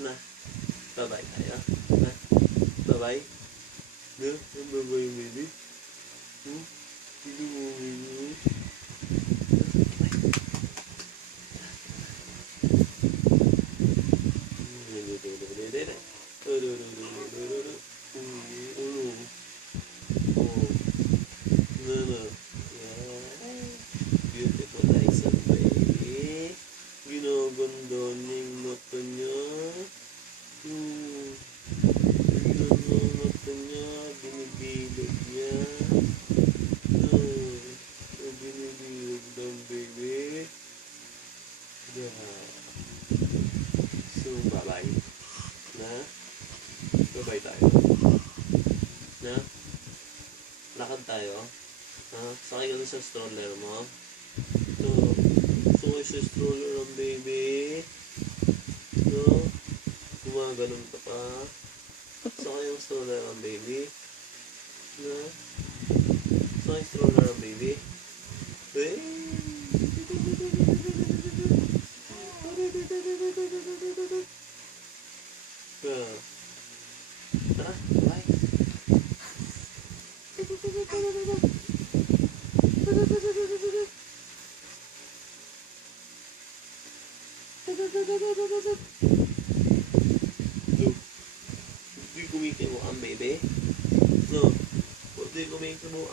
Na, bye-bye tayo. Na, bye-bye. Na, bye-bye, baby. Hindi mo, baby. Beautiful eyes ang baby. Ginaganda niya yung mata niya. Ginaganda ang mata niya. Binibilog niya. Binibilog ng baby. So, bye-bye. Na? Bye-bye tayo. Na? Lakad tayo. Ha? Sakay ka na sa stroller mo. Ito. Sakay sa stroller ang baby. No? Gumaganon ka pa. Sakay ang stroller ang baby. No? Sakay stroller ang baby. Eh? Tara, bye. Hindi kumikimo ang baby. No, hindi kumikimo